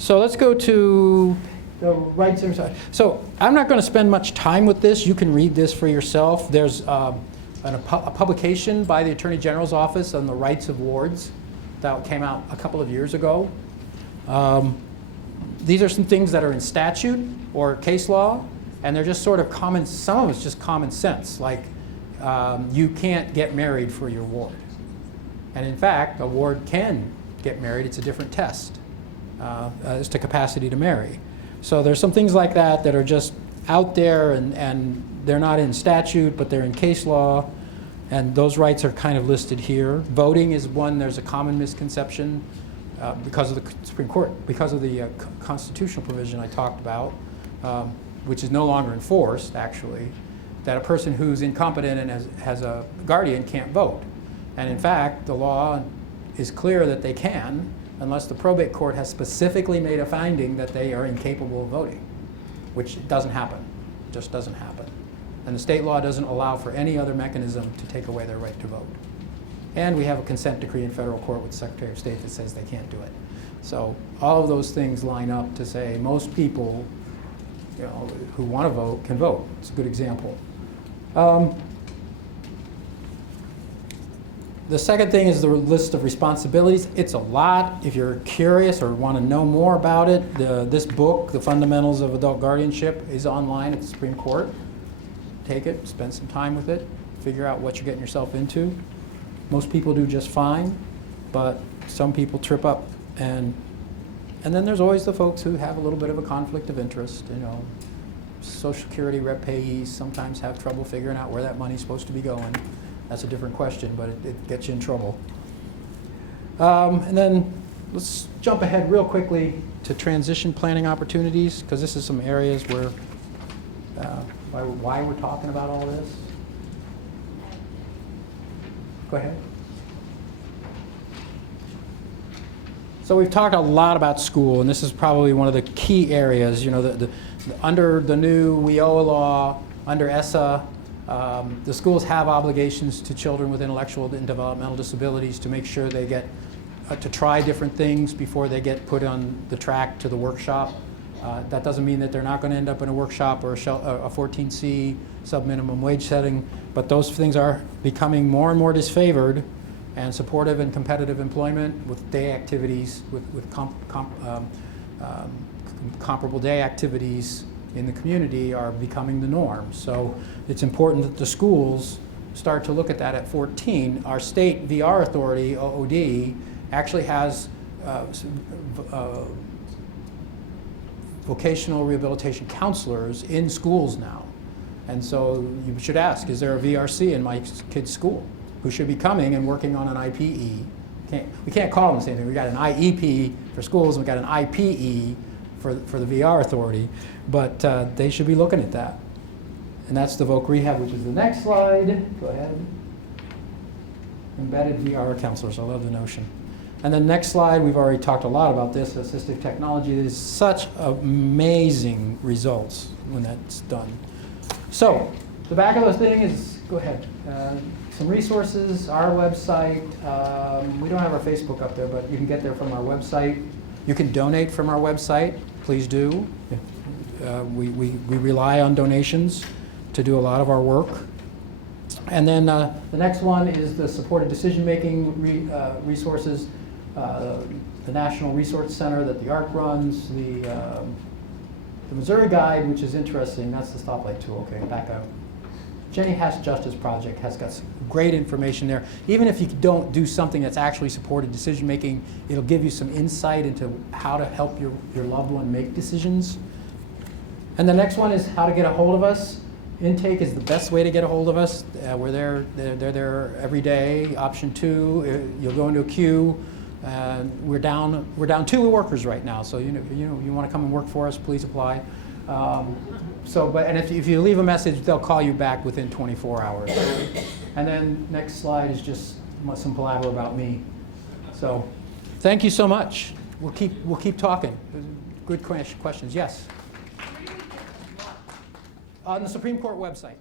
So let's go to the rights and so I'm not going to spend much time with this. You can read this for yourself. There's a publication by the Attorney General's office on the rights of wards that came out a couple of years ago. These are some things that are in statute or case law, and they're just sort of common. Some of it's just common sense, like you can't get married for your ward. And in fact, a ward can get married. It's a different test as to capacity to marry. So there's some things like that that are just out there, and they're not in statute, but they're in case law, and those rights are kind of listed here. Voting is one. There's a common misconception because of the Supreme Court, because of the constitutional provision I talked about, which is no longer enforced, actually, that a person who's incompetent and has a guardian can't vote. And in fact, the law is clear that they can, unless the probate court has specifically made a finding that they are incapable of voting, which doesn't happen. It just doesn't happen. And the state law doesn't allow for any other mechanism to take away their right to vote. And we have a consent decree in federal court with the Secretary of State that says they can't do it. So all of those things line up to say most people, you know, who want to vote can vote. It's a good example. The second thing is the list of responsibilities. It's a lot. If you're curious or want to know more about it, this book, The Fundamentals of Adult Guardianship, is online at the Supreme Court. Take it, spend some time with it, figure out what you're getting yourself into. Most people do just fine, but some people trip up. And then there's always the folks who have a little bit of a conflict of interest. You know, Social Security rep payees sometimes have trouble figuring out where that money's supposed to be going. That's a different question, but it gets you in trouble. And then let's jump ahead real quickly to transition planning opportunities, because this is some areas where why we're talking about all this. Go ahead. So we've talked a lot about school, and this is probably one of the key areas. You know, under the new WIOA law, under ESSA, the schools have obligations to children with intellectual and developmental disabilities to make sure they get to try different things before they get put on the track to the workshop. That doesn't mean that they're not going to end up in a workshop or a 14C sub-minimum wage setting, but those things are becoming more and more disfavored, and supportive and competitive employment with day activities, with comparable day activities in the community are becoming the norm. So it's important that the schools start to look at that at 14. Our state VR authority, OOD, actually has vocational rehabilitation counselors in schools now. And so you should ask, is there a VRC in my kid's school who should be coming and working on an IPE? We can't call them the same thing. We got an IEP for schools and we got an IPE for the VR authority, but they should be looking at that. And that's the Voc Rehab, which is the next slide. Go ahead. Embedded VR counselors, I love the notion. And then next slide, we've already talked a lot about this, assistive technology. There's such amazing results when that's done. So the back of the thing is, go ahead, some resources, our website. We don't have our Facebook up there, but you can get there from our website. You can donate from our website, please do. We rely on donations to do a lot of our work. And then the next one is the supported decision-making resources, the National Resource Center that the ARC runs, the Missouri Guide, which is interesting. That's the stoplight tool. Okay, back up. Jenny Hass Justice Project has got some great information there. Even if you don't do something that's actually supported decision-making, it'll give you some insight into how to help your loved one make decisions. And the next one is how to get a hold of us. Intake is the best way to get a hold of us. We're there. They're there every day. Option 2, you'll go into a queue. We're down 2 workers right now. So you want to come and work for us, please apply. And if you leave a message, they'll call you back within 24 hours. And then next slide is just some palaver about me. So thank you so much. We'll keep talking. Good questions. Yes. On the Supreme Court website.